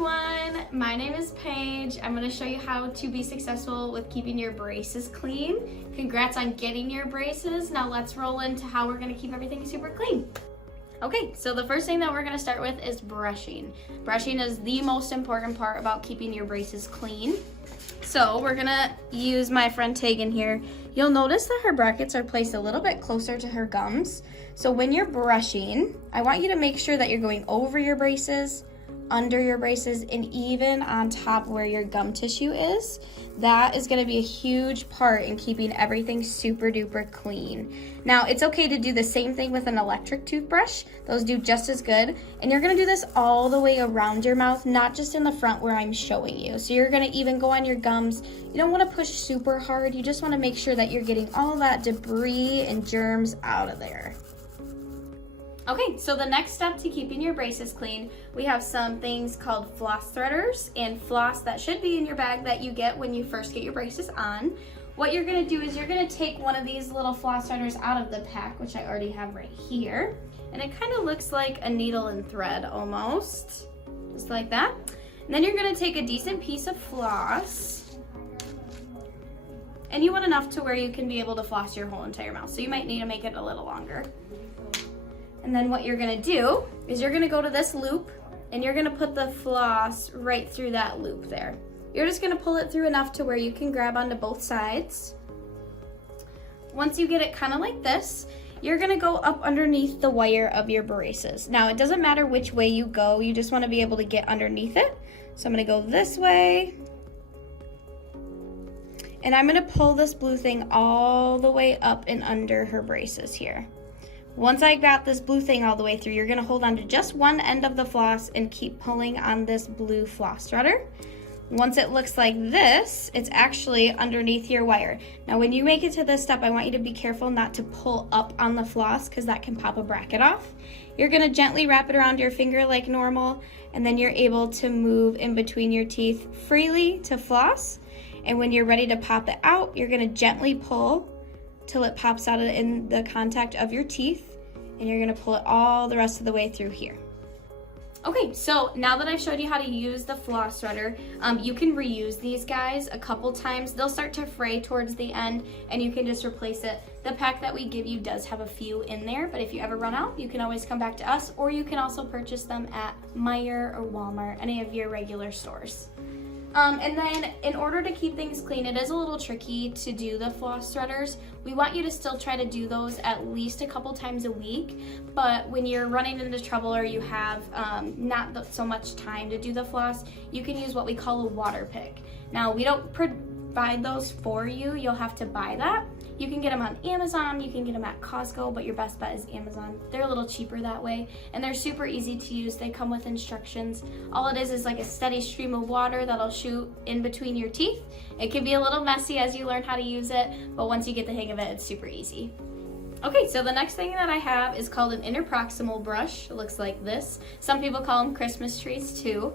everyone, my name is Paige. I'm going to show you how to be successful with keeping your braces clean. Congrats on getting your braces. Now let's roll into how we're going to keep everything super clean. Okay, so the first thing that we're going to start with is brushing. Brushing is the most important part about keeping your braces clean. So we're going to use my friend Tegan here. You'll notice that her brackets are placed a little bit closer to her gums. So when you're brushing, I want you to make sure that you're going over your braces, under your braces, and even on top where your gum tissue is. That is going to be a huge part in keeping everything super duper clean. Now, it's okay to do the same thing with an electric toothbrush. Those do just as good. And you're going to do this all the way around your mouth, not just in the front where I'm showing you. So you're going to even go on your gums. You don't want to push super hard. You just want to make sure that you're getting all that debris and germs out of there. Okay, so the next step to keeping your braces clean, we have some things called floss threaders and floss that should be in your bag that you get when you first get your braces on. What you're gonna do is you're gonna take one of these little floss threaders out of the pack, which I already have right here, and it kind of looks like a needle and thread almost, just like that. And then you're gonna take a decent piece of floss, and you want enough to where you can be able to floss your whole entire mouth, so you might need to make it a little longer. And then what you're gonna do is you're gonna go to this loop and you're gonna put the floss right through that loop there. You're just gonna pull it through enough to where you can grab onto both sides. Once you get it kind of like this, you're gonna go up underneath the wire of your braces. Now, it doesn't matter which way you go, you just wanna be able to get underneath it. So I'm gonna go this way. And I'm gonna pull this blue thing all the way up and under her braces here. Once I got this blue thing all the way through, you're gonna hold on to just one end of the floss and keep pulling on this blue floss threader. Once it looks like this, it's actually underneath your wire. Now, when you make it to this step, I want you to be careful not to pull up on the floss because that can pop a bracket off. You're gonna gently wrap it around your finger like normal, and then you're able to move in between your teeth freely to floss. And when you're ready to pop it out, you're gonna gently pull till it pops out in the contact of your teeth, and you're gonna pull it all the rest of the way through here. Okay, so now that I've showed you how to use the floss threader, you can reuse these guys a couple times. They'll start to fray towards the end, and you can just replace it. The pack that we give you does have a few in there, but if you ever run out, you can always come back to us, or you can also purchase them at Meijer or Walmart, any of your regular stores. And then in order to keep things clean, it is a little tricky to do the floss threaders. We want you to still try to do those at least a couple times a week, but when you're running into trouble or you have not so much time to do the floss, you can use what we call a water pick. Now, we don't provide those for you. You'll have to buy that. You can get them on Amazon, you can get them at Costco, but your best bet is Amazon. They're a little cheaper that way, and they're super easy to use. They come with instructions. All it is like a steady stream of water that'll shoot in between your teeth. It can be a little messy as you learn how to use it, but once you get the hang of it, it's super easy. Okay, so the next thing that I have is called an interproximal brush. It looks like this. Some people call them Christmas trees too.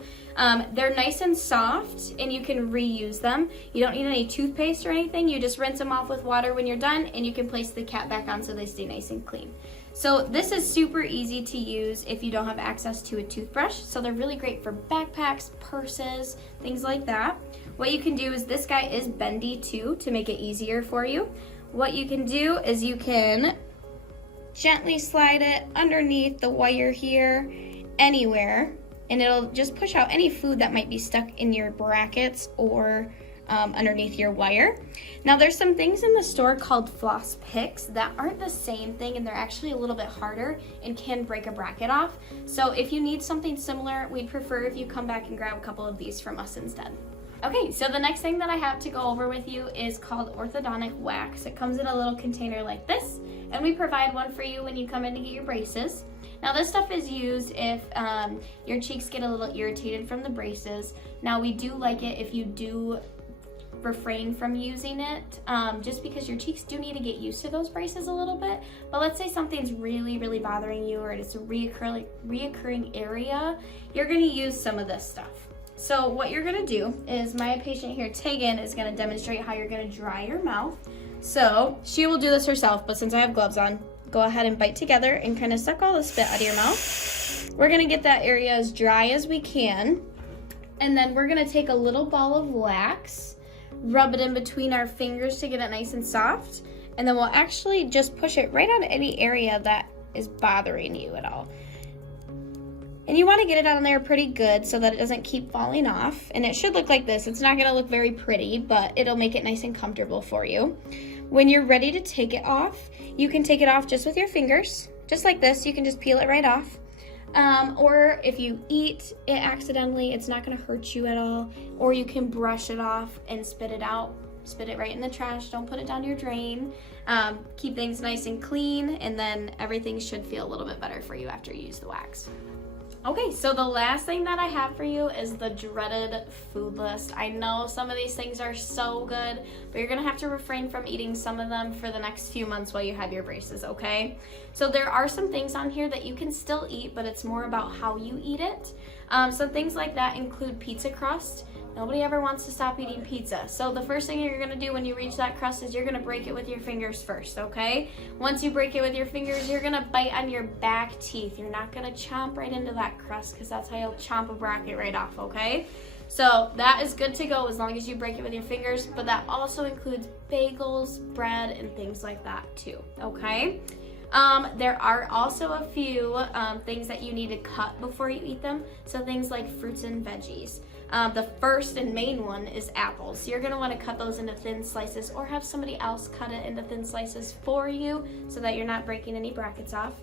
They're nice and soft, and you can reuse them. You don't need any toothpaste or anything. You just rinse them off with water when you're done, and you can place the cap back on so they stay nice and clean. So this is super easy to use if you don't have access to a toothbrush. So they're really great for backpacks, purses, things like that. What you can do is this guy is bendy too to make it easier for you. What you can do is you can gently slide it underneath the wire here, anywhere, and it'll just push out any food that might be stuck in your brackets or underneath your wire. Now, there's some things in the store called floss picks that aren't the same thing, and they're actually a little bit harder and can break a bracket off. So if you need something similar, we'd prefer if you come back and grab a couple of these from us instead. Okay, so the next thing that I have to go over with you is called orthodontic wax. It comes in a little container like this, and we provide one for you when you come in to get your braces. Now, this stuff is used if your cheeks get a little irritated from the braces. Now, we do like it if you do refrain from using it, just because your cheeks do need to get used to those braces a little bit. But let's say something's really, really bothering you, or it's a reoccurring area, you're gonna use some of this stuff. So what you're gonna do is, my patient here, Tegan, is gonna demonstrate how you're gonna dry your mouth. So she will do this herself, but since I have gloves on, go ahead and bite together and kind of suck all the spit out of your mouth. We're gonna get that area as dry as we can. And then we're gonna take a little ball of wax, rub it in between our fingers to get it nice and soft, and then we'll actually just push it right on any area that is bothering you at all. And you want to get it on there pretty good so that it doesn't keep falling off. And it should look like this. It's not going to look very pretty, but it'll make it nice and comfortable for you. When you're ready to take it off, you can take it off just with your fingers, just like this. You can just peel it right off. Or if you eat it accidentally, it's not going to hurt you at all. Or you can brush it off and spit it out. Spit it right in the trash. Don't put it down your drain. Keep things nice and clean, and then everything should feel a little bit better for you after you use the wax. Okay, so the last thing that I have for you is the dreaded food list. I know some of these things are so good, but you're gonna have to refrain from eating some of them for the next few months while you have your braces, okay? So there are some things on here that you can still eat, but it's more about how you eat it. So things like that include pizza crust. Nobody ever wants to stop eating pizza. So the first thing you're gonna do when you reach that crust is you're gonna break it with your fingers first, okay? Once you break it with your fingers, you're gonna bite on your back teeth. You're not gonna chomp right into that crust because that's how you'll chomp a bracket right off, okay? So that is good to go as long as you break it with your fingers, but that also includes bagels, bread, and things like that too, okay? There are also a few things that you need to cut before you eat them. So things like fruits and veggies. The first and main one is apples. You're gonna wanna cut those into thin slices or have somebody else cut it into thin slices for you so that you're not breaking any brackets off.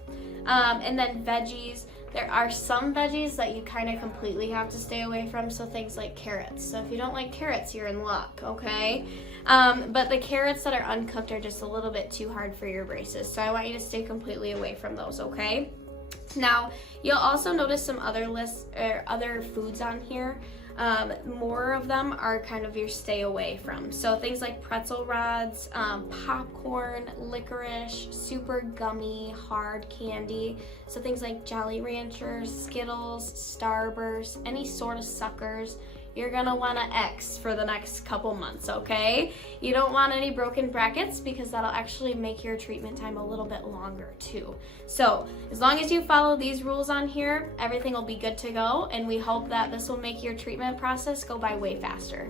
And then veggies. There are some veggies that you kind of completely have to stay away from, so things like carrots. So if you don't like carrots, you're in luck, okay? But the carrots that are uncooked are just a little bit too hard for your braces, so I want you to stay completely away from those, okay? Now, you'll also notice some other lists or other foods on here. More of them are kind of your stay away from. So things like pretzel rods, popcorn, licorice, super gummy, hard candy. So things like Jolly Ranchers, Skittles, Starburst, any sort of suckers. You're gonna wanna X for the next couple months, okay? You don't want any broken brackets because that'll actually make your treatment time a little bit longer too. So as long as you follow these rules on here, everything will be good to go, and we hope that this will make your treatment process go by way faster.